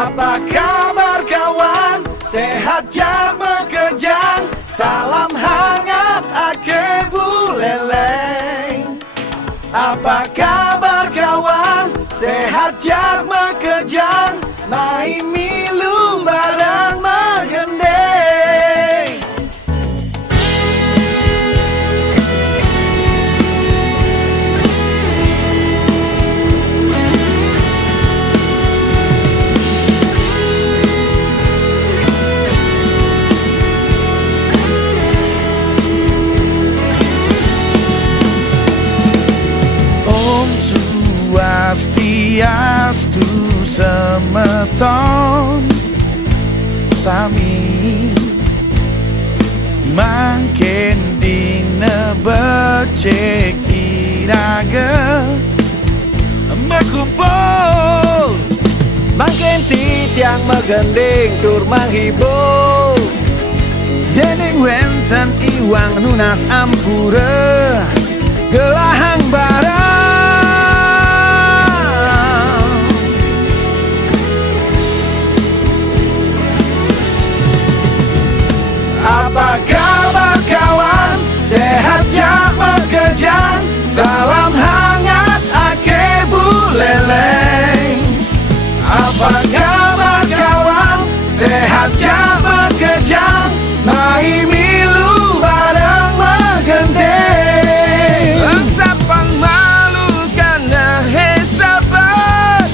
Apa kabar kawan? Sehat jama kejang. Salam hangat ake buleleng. Apa kabar kawan? Sehat jama kejang. Mai milu barang magendeng. Swastiastu semeton sami mangken dina becek iraga mekumpul mangken titiang megending tur menghibur yening wenten iwang nunas ampura gelahang barang. Apa kabar kawan? Sehat jama kejang. Salam hangat ake buleleng. Apa kabar kawan? Sehat jama kejang. Mai milu barang magendeng. Sapang malu karena hesabat.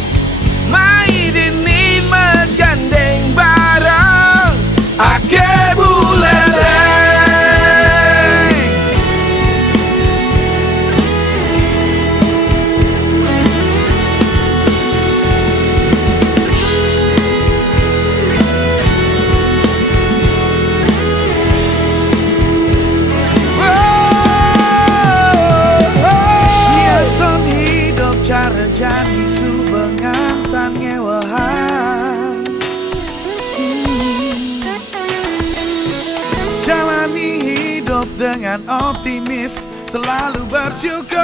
Mai dini megandeng barang. Ake jani subengan san ngewahan. Jalani hidup dengan optimis, selalu bersyukur.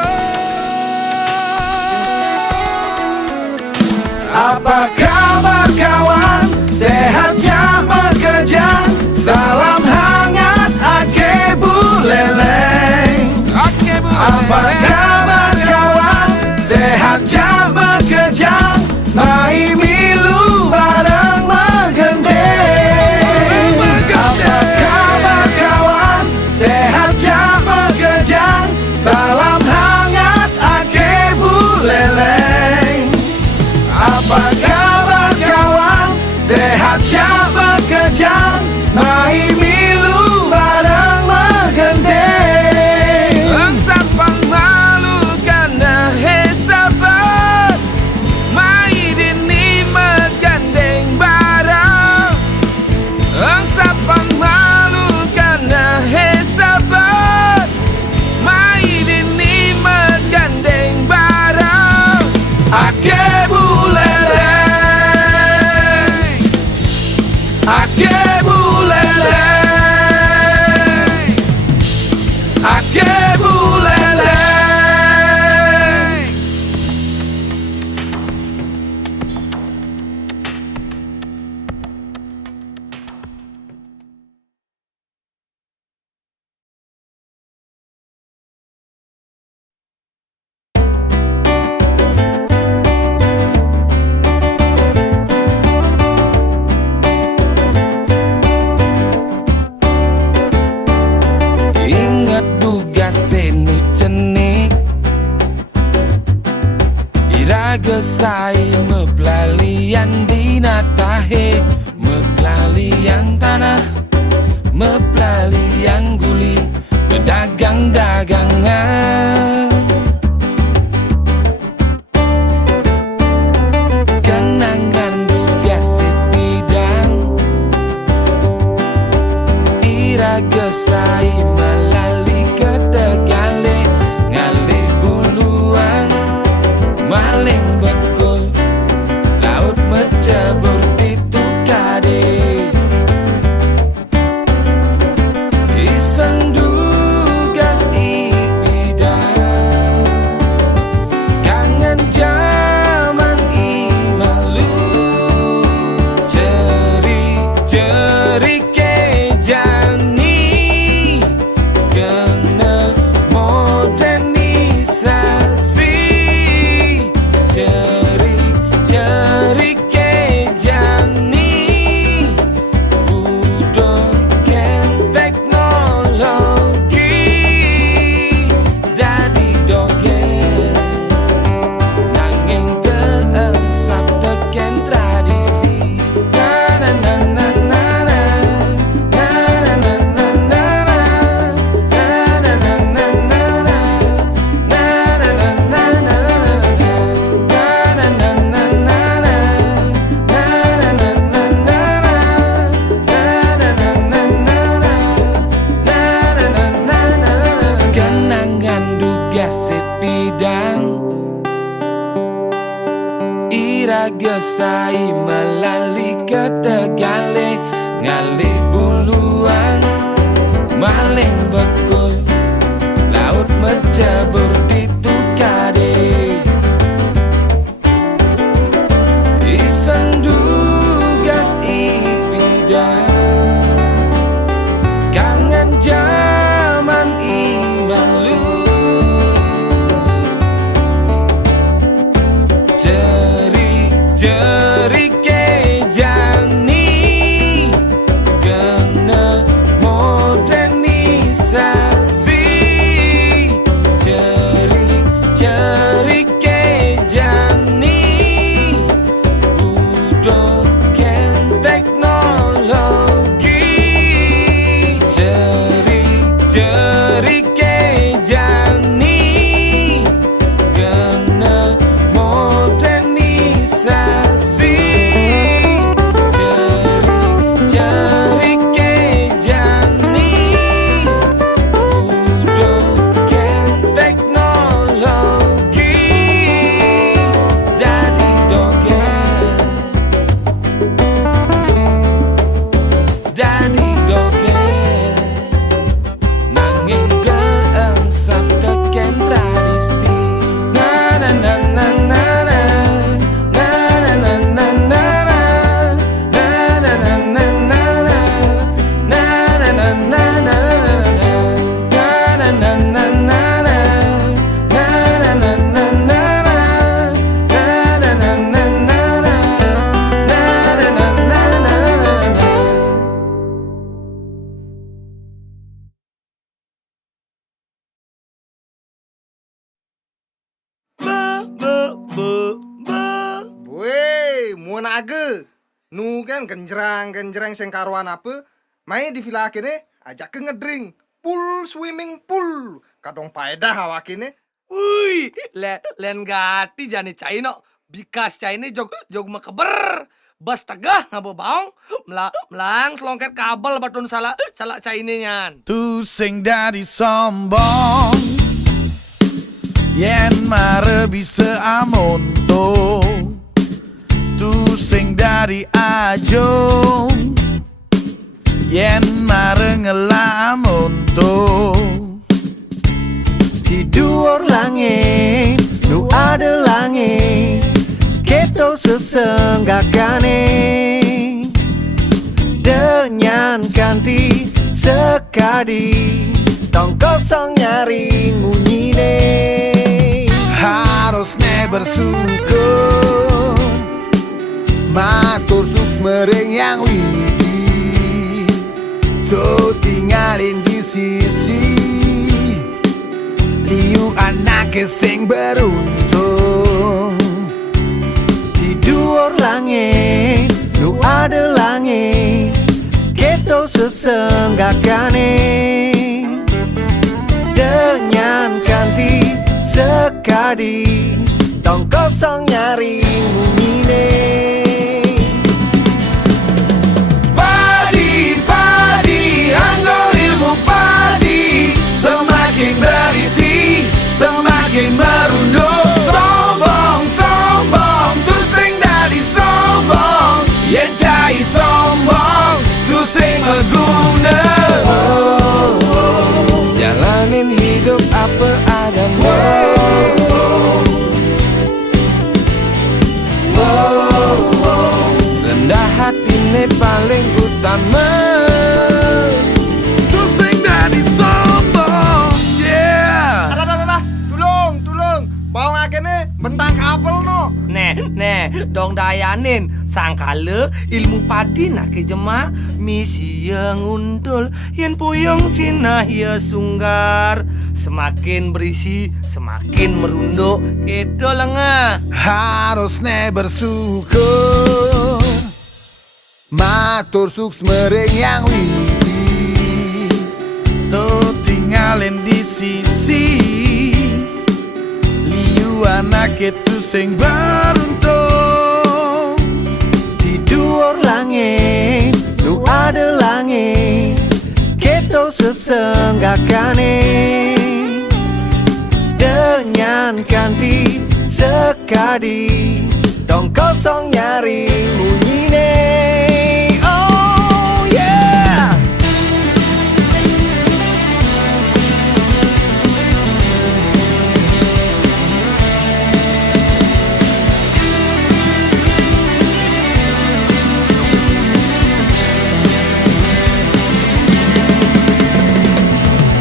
Apa kabar kawan? Sehat jama kejang. Salam hangat ake buleleng. Apa kabar kawan? Sehat jama kejang. Mai milu barang magendeng. Apa kabar kawan? Sehat jama kejang. Salam hangat ake buleleng. Apa kabar kawan? Sehat jama kejang. Mai milu barang magendeng. Sapang malu karena hesabat. Mai dini megandeng barang. Sapang malu karena hesabat. Mai dini megandeng barang. Ake buleleng. Ake buleleng. Ake buleleng. Ingat duga senu cenik iraga sai mepelalian dinatahe, mepelalian tanah, mepelalian guli, pedagang-dagangan. Kenangan duga sepidang iraga sai melali ke Tegale, ngalih buluan maling bekul, laut mencebur di Tukade. Iseng dugas ipidang kangen zaman imalu. gestai melali ke tegale ngalih buluan maling bekul laut menjebur di tukade isendu gas ipidan kangen zaman imalu jeri kejani kena modernisasi jeri kejani udoken teknologi jeri kejani kena modernisasi jeri kejani udoken teknologi dadi dogen nanging keengsap teken tradisi na na na na na na na na na na Weh, mau naga. Nu kan genjreng sing karuan apa? Mai di villa kene ajak ke ngedring. Pool swimming pool. Kadong paedah awak kene. Wih, len gati jani caino. Bikas caine jog makeber. Bas tegah ngabo baong. Melang selongket kabel batun salah caine nyan. Tu sing dari sombong yen mare bisa amonto tu sing dari ajo yen mare ngelamonto Di dhuwur langit nu ada langit keto sesenggakane denyan kanti sekadi tong kosong nyari ngunyine harus ne bersyukur matur suksemering yang widi tuh tinggalin di sisi liu anak sing beruntung Di dhuwur langit nu ada langit keto sesenggakane denyan kanti sekadi tong kosong nyari ngunyine Padi, anggo ilmu padi semakin berisi, semakin merunduk. Sombong, tu sing dari sombong, yen cai sombong, tu sing meguna. jalanin hidup apa adanya rendah hati ini paling utama Tu sing dari sombong, yeah. Dah, tulung. Bawa ngakene bentang kabel no. Nih, dong dayanin sangkala ilmu padi nak ke jema misi yang untul yen puyong sinah ya sunggar semakin berisi semakin merunduk itu lengah Harus ne bersyukur matur suksemering yang widi tuh tinggalin di sisi liu anak itu sing beruntung Di dhuwur langit nu ada langit keto sesenggakane denyan kanti sekadi dong kosong nyaring munyine. Oh yeah.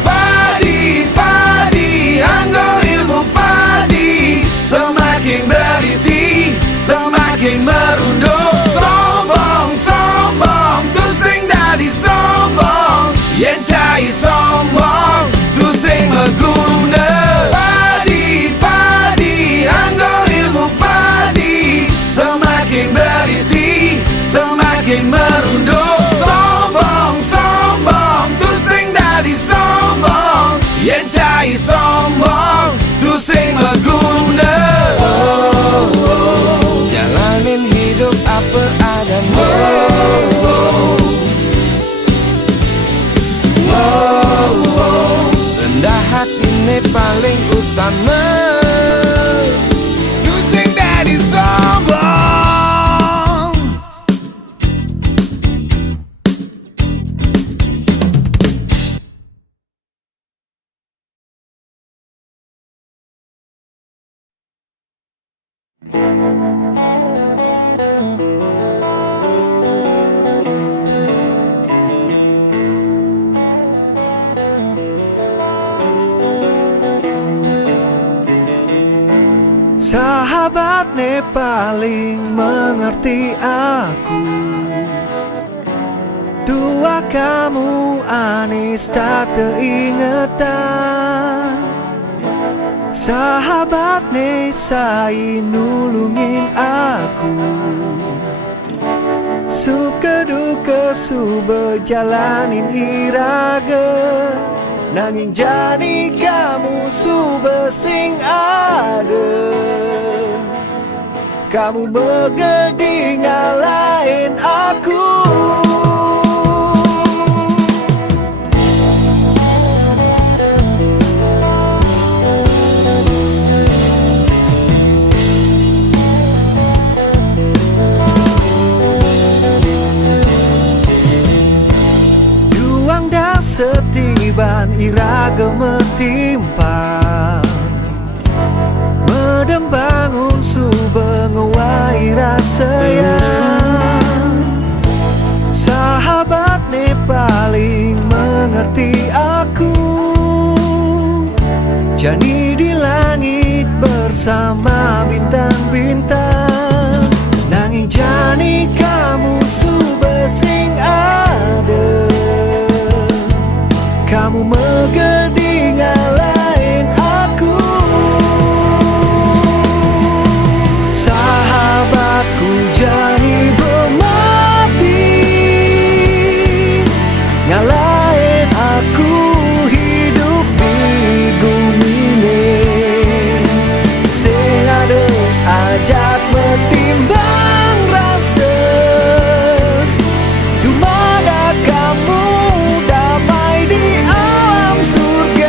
Padi, padi, anggo ilmu padi, semakin berisi, semakin merunduk. Sombong, sombong, tusing dadi sombong, yen cai sombong, tusing meguna. Padi, padi, anggo ilmu padi, semakin berisi, semakin merunduk. Sombong, sombong, tusing dadi sombong, yen cai sombong, tusing meguna. Jalanin hidup apa adanya. Rendah hati ini paling utama. Tusing dadi sombong. Sahabatnya paling mengerti aku. Dua kamu anis tak teingetan. Sahabatnya sai nulungin aku. Suka duka su berjalanin iraga. Nanging jani kamu su besing ada. Kamu begedi ngalahin aku. Duang dah setiban iraga metimpang. Medem bangun subuh ngewai rasayang. Sahabatnya paling mengerti aku. Jani di langit bersama bintang-bintang. Nanging jani kamu subesing ada. Kamu megedi ngalahin aku. Sahabatku jani bermati ngalahin aku hidup di bumi ini. Sing ada ajak metimbang rasa. Dumada kamu damai di alam surga.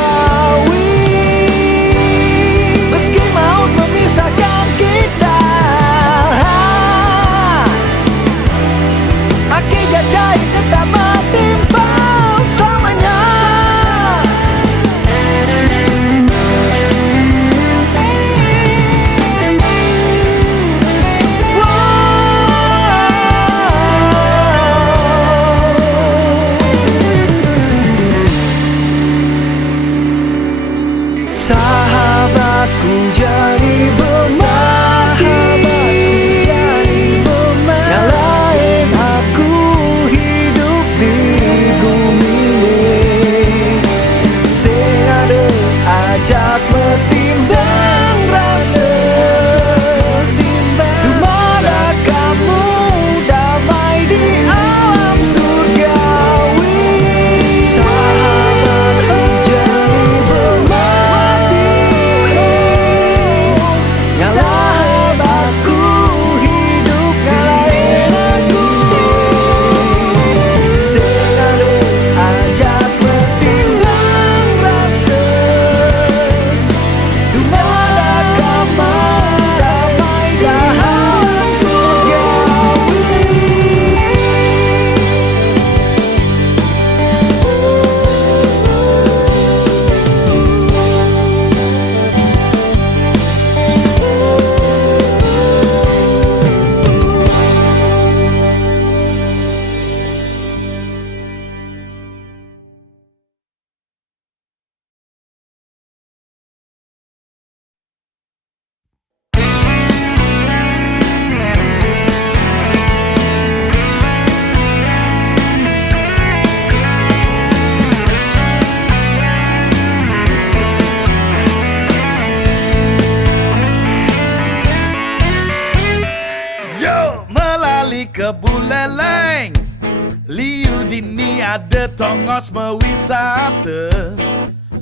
tongos mewisata,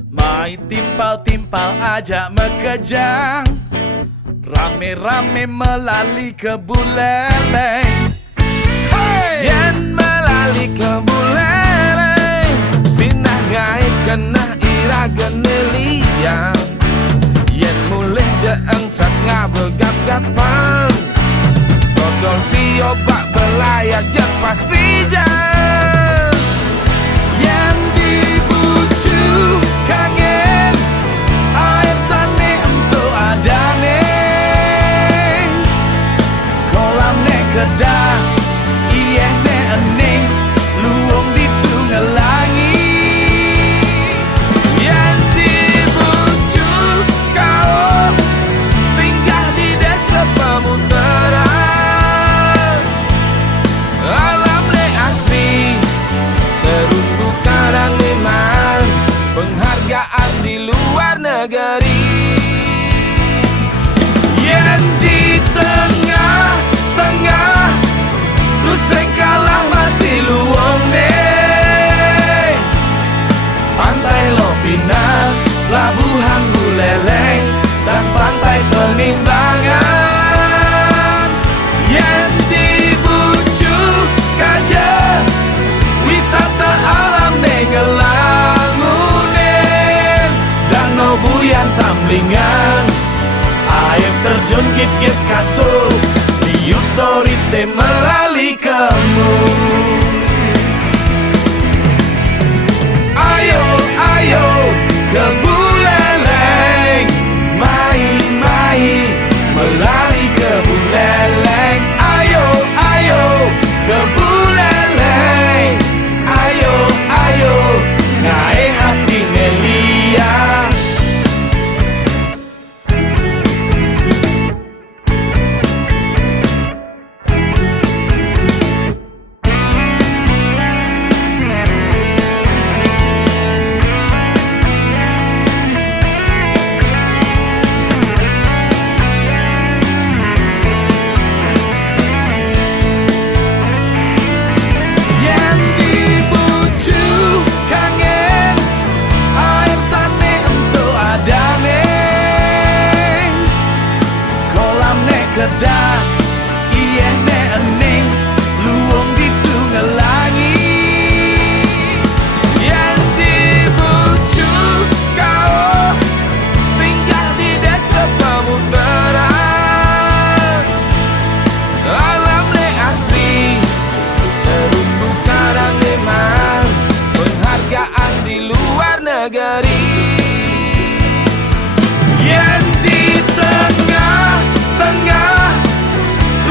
mai timpal-timpal ajak mekejang, rame-rame melali ke Buleleng. Hey! Yen melali ke Buleleng, sinah ngai kena ira geneliang. Yen mulih deeng sat ngabegap-gapan, dodol si obak belayak jek pasti jan. Yang dibucu kangen, air sane ento adane, kolam ne kedas, iyeh ne ening, luwung ditunggelangi. Yen dibucu kau singgah di desa pemutaran, alam le asri terumbu karang memang penghargaan di luar negeri. Yang di tengah-tengah Tuseng kalah masih luwung ne, Pantai Lovina, Pelabuhan Buleleng, dan Pantai Penimbangan. Yang dibucu kaja wisata alam Negelangunen, Danau Buyan Tamblingan, air terjun git-git kasur, Yutorise melali kamu. Ayo, ayo ke Buleleng, mai-mai melali ke Buleleng. Ayo, ayo ke Buleleng, ayo, ayo ngai hati ngelia. Kedas, iyeh ne ening, luwung ditunggelangi. Yang dibucu kau singgah di desa pemutaran, alam le asri terumbu karang memang penghargaan di luar negeri. Yang di tengah-tengah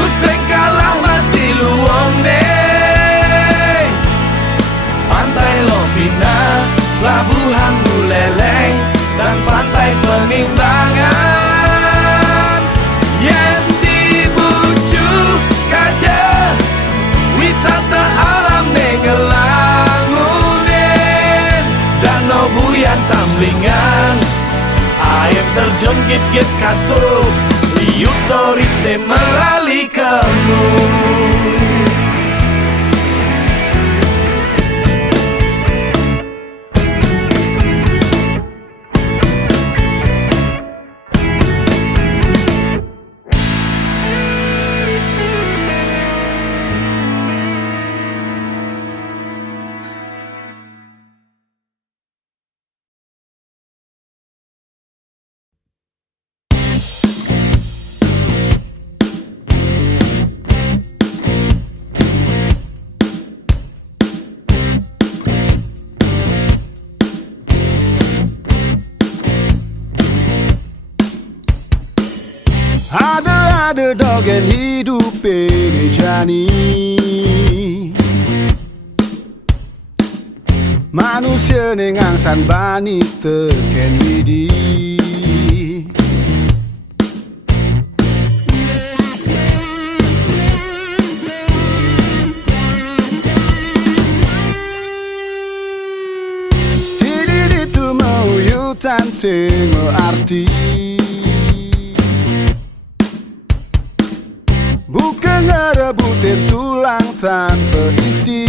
Tuseng kalah masih luwung ne, Pantai Lovina, Pelabuhan Buleleng, dan Pantai Penimbangan. Yang dibucu kaja wisata alam Negelangunen, Danau Buyan Tamblingan, air terjun git-git kasur, Yutorise melali kamu. Ada dogen hidup ini jani, manusia nengangsan bani teken widi. Tidak itu mau yutan sing arti, bukan ngerebutin tulang tanpa isi.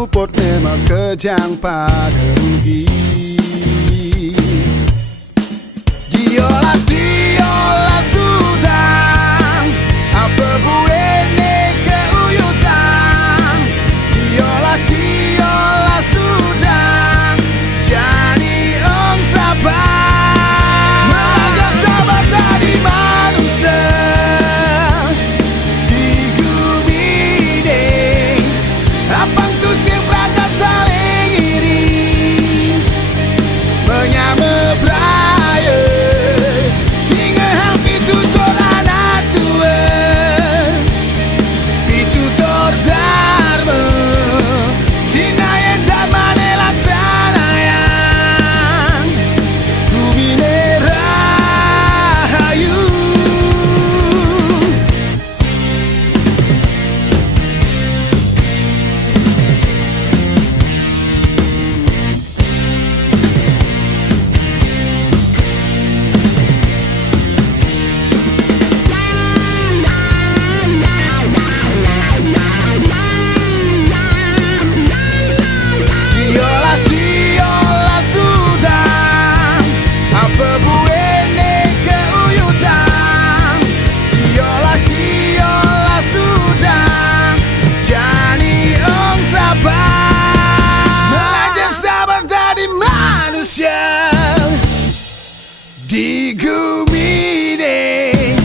luput memang kejang pada rugi. Diolas diolas sudah, apa buene keuyutan. Diolas diolas sudah, jadi orang sabar. Belajar sabar dari manusia di bumi ini. Abang tu sing berangkat saling iri, menyama beraya. Tinggal hang pitu tor anak tua, pitu tor dharma. Sinayan dharmane laksanayan, bumine rahayu. Diolas diolas sudah, apa buene keuyutan. Diolas diolas sudah, jadi orang sabar. Belajar sabar dari manusia di bumi ini.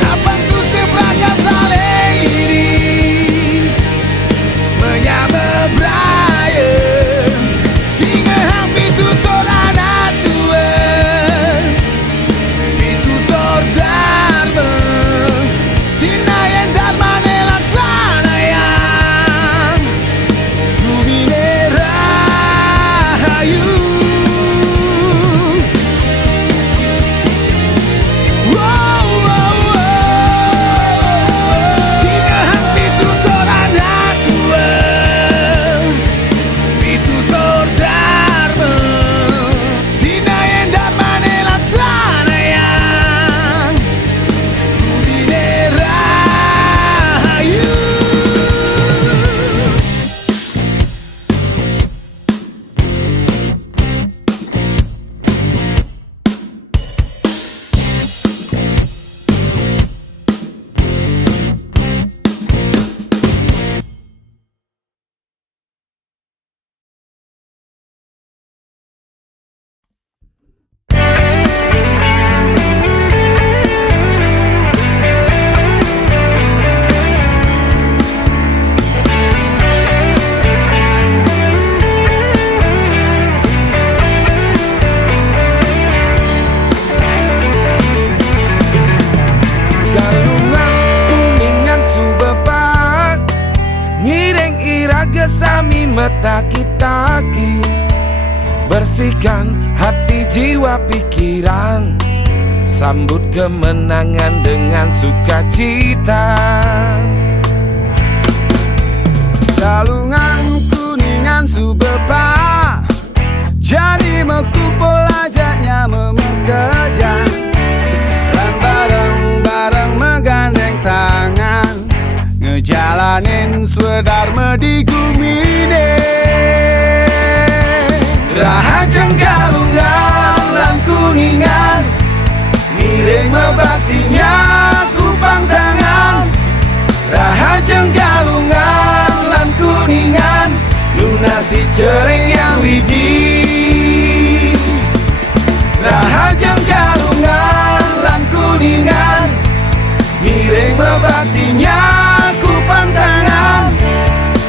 Abang tu seberangkat saling iri, menyama beraya. Tinggal hang pitu tor anak tua, pitu tor dharma. Sinayan dharmane laksanayan, bumine rahayu. Wow, wow, wow. Tinggal hang pitu tor anak tua, pitu tor dharma. Sinayan dharmane laksanayan, bumine rahayu. Galungan kuningan subepak, ngiring iraga sami metaki-taki. Bersihkan hati jiwa pikiran, sambut kemenangan dengan sukacita. Galungan kuningan subepa, jadi mekumpul ajaknya memekerja. Dan bareng-bareng megandeng tangan, ngejalanin swadharma di bumi ini. Rahajeng galungan lan kuningan, ngiring mebaktinya kupang tangan. Rahajeng galungan lan kuningan, lunasi cering yang widi. Rahajeng galungan lan kuningan, ngiring mebaktinya kupang tangan.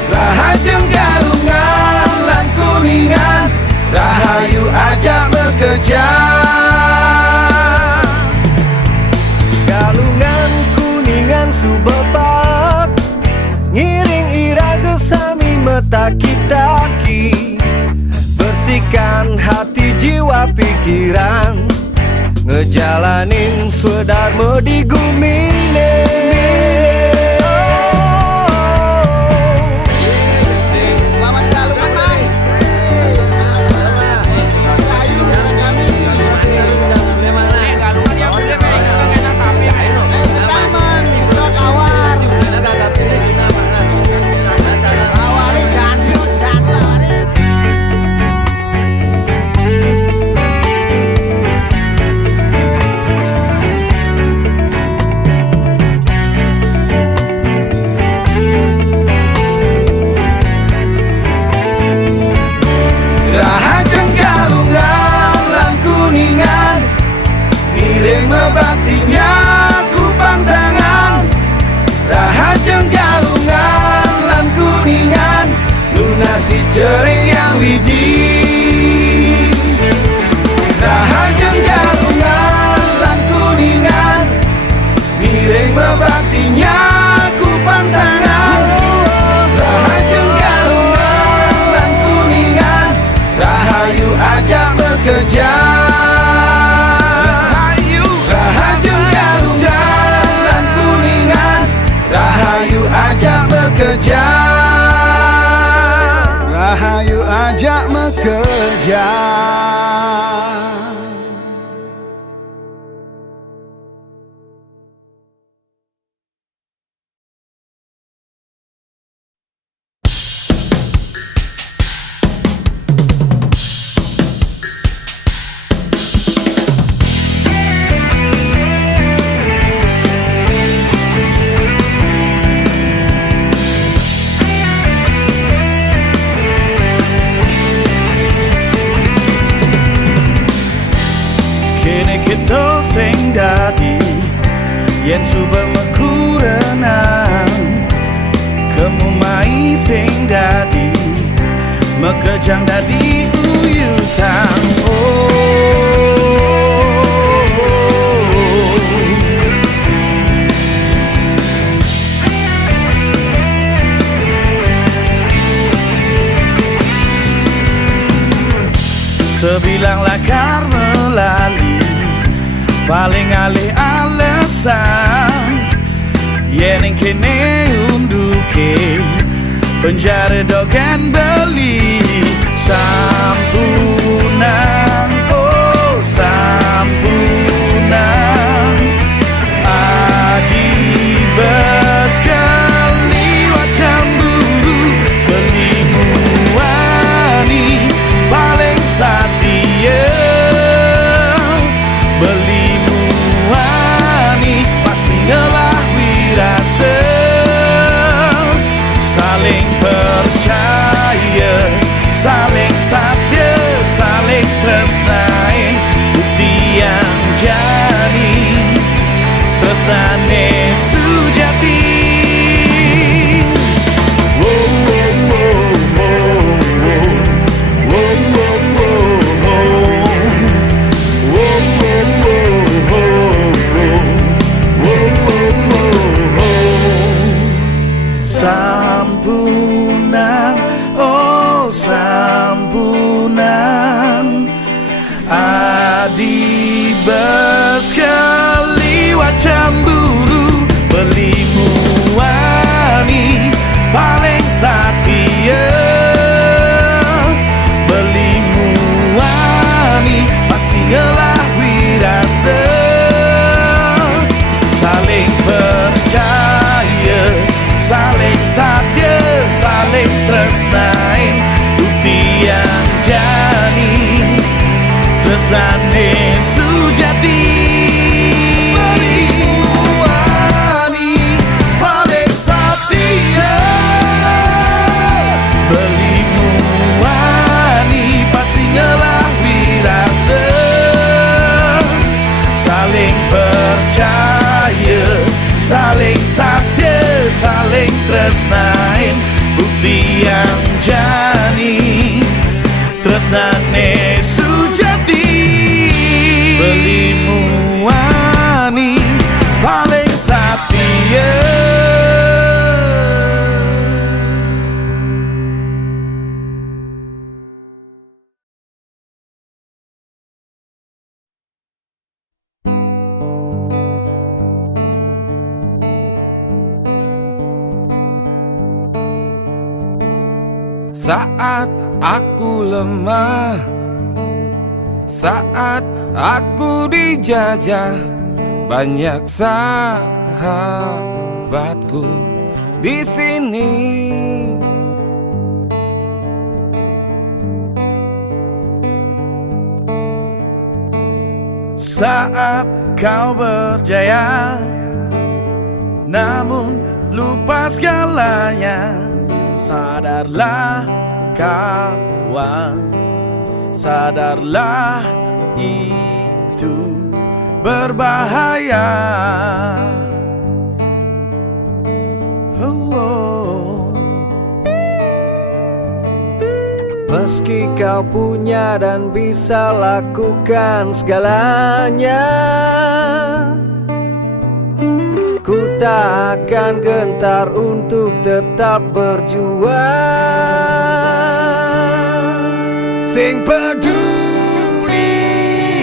Rahajeng galungan lan kuningan, rahayu ajak bekerja. Galungan kuningan subepak, ngiring iraga sami metaki-taki. Bersihkan hati jiwa pikiran, ngejalanin swadharma di bumi ini. Selamat galungan, Mai. Awar, jadi yen suba meku renang kamu mai sing dadi mekejang dadi uyutang Sebilang lakar melali paling alih alasan yen ing kene unduke penjara dogan beli sampunan oh sampunan adi bes keliwat cemburu beli muani paling setia beli muani pasti ngelah wirasa saling percaya saling setia saling tresnain bukti yang jadi tresnane sujati Sampunan, oh sampunan adi bes keliwat cemburu beli muani paling setia beli muani pasti ngelah wirasa saling percaya saling setia, saling tresnain bukti yang jadi tresnane sujati beli muani paling setia beli muani pasti ngelah wirasa saling percaya saling setia saling tresnain bukti yang jadi tresnane sujati beli muani paling setia Saat aku lemah, saat aku dijajah, banyak sahabatku di sini. Saat kau berjaya, namun lupa segalanya. Sadarlah kawan, sadarlah itu berbahaya. Meski kau punya dan bisa lakukan segalanya, ku tak akan gentar untuk tetap berjuang. Sing peduli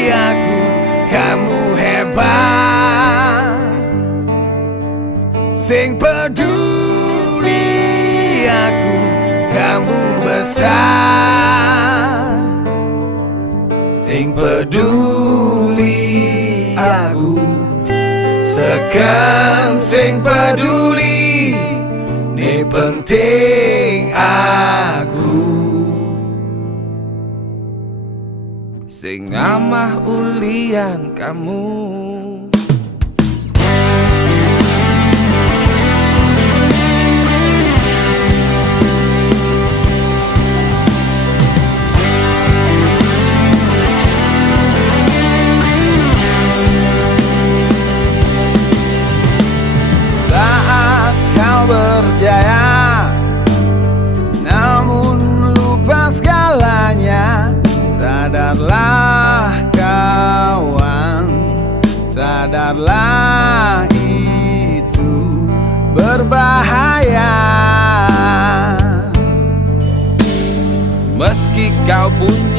aku, kamu hebat. Sing peduli aku, kamu besar. Sing peduli aku, sekan sing peduli, ni penting aku. Sing amah ulian kamu.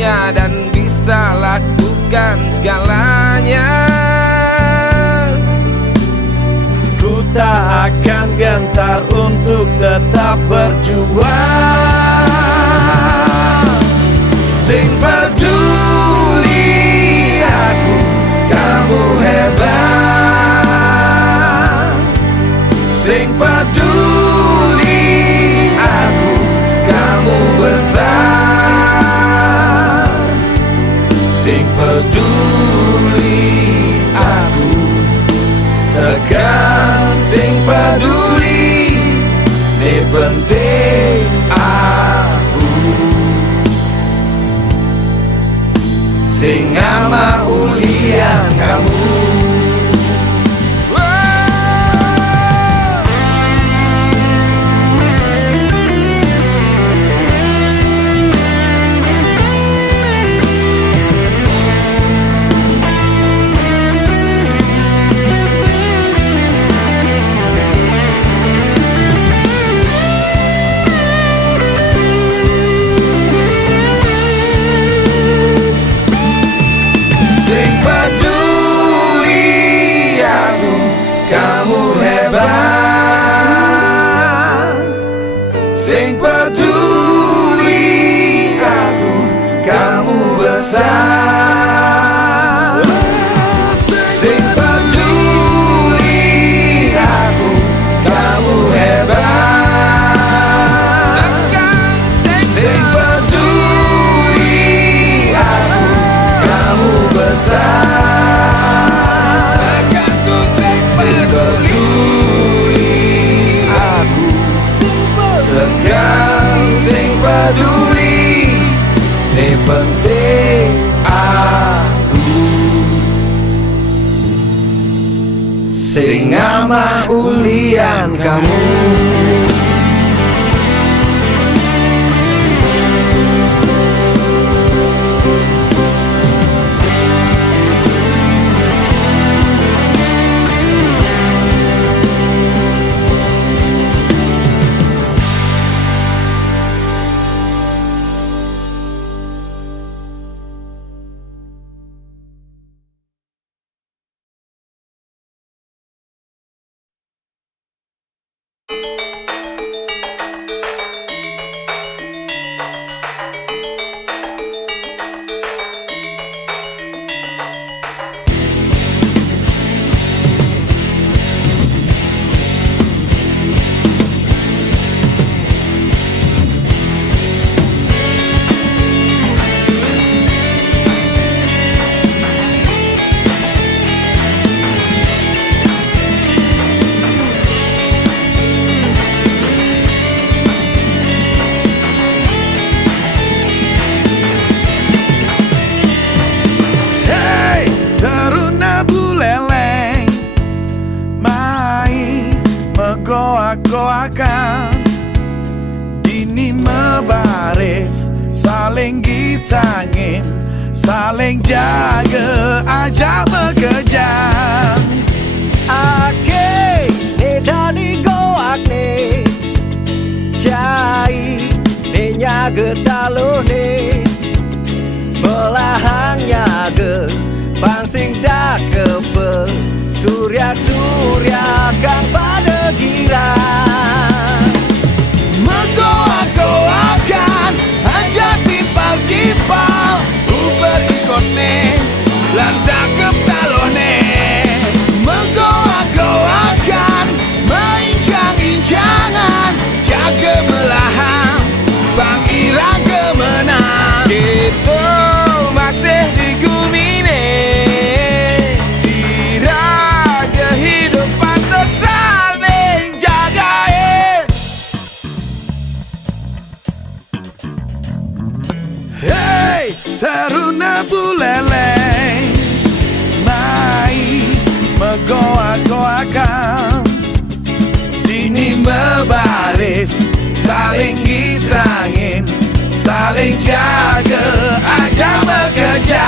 punya dan bisa lakukan segalanya. Ku tak akan gentar untuk tetap berjuang. Sing peduli aku, kamu hebat. Sing peduli aku, kamu besar. Sing peduli aku, sekarang sing peduli, ini penting aku. Sing ama ulian kamu. Sing peduli aku, kamu hebat. Sing peduli aku, kamu besar. Sing peduli aku, kamu hebat. Sing peduli aku, kamu besar. Sing peduli aku, sekarang sing peduli, ini penting aku. Sing ama ulian kamu. Goak-goakan dini mebaris, saling gisangin, saling jaga aja bekerja. Ake ne dadi goak ne Jai ne nyaga talo ne Belahang nyaga bangsing dak kepe Suryak-suryak kang pada girang. Megoak-goakan aja timpal-timpal, uber ikut ne lan takep talone. Megoak-goakan menginjang-injangan, jaga melahang bang ira kemenang. Kita masih di gumine, diraja hidupan tersaling jagain. Hey, taruna buleleng, mai megoak-goakan, dini mebaris, saling gisangin, saling jaga aja bekerja.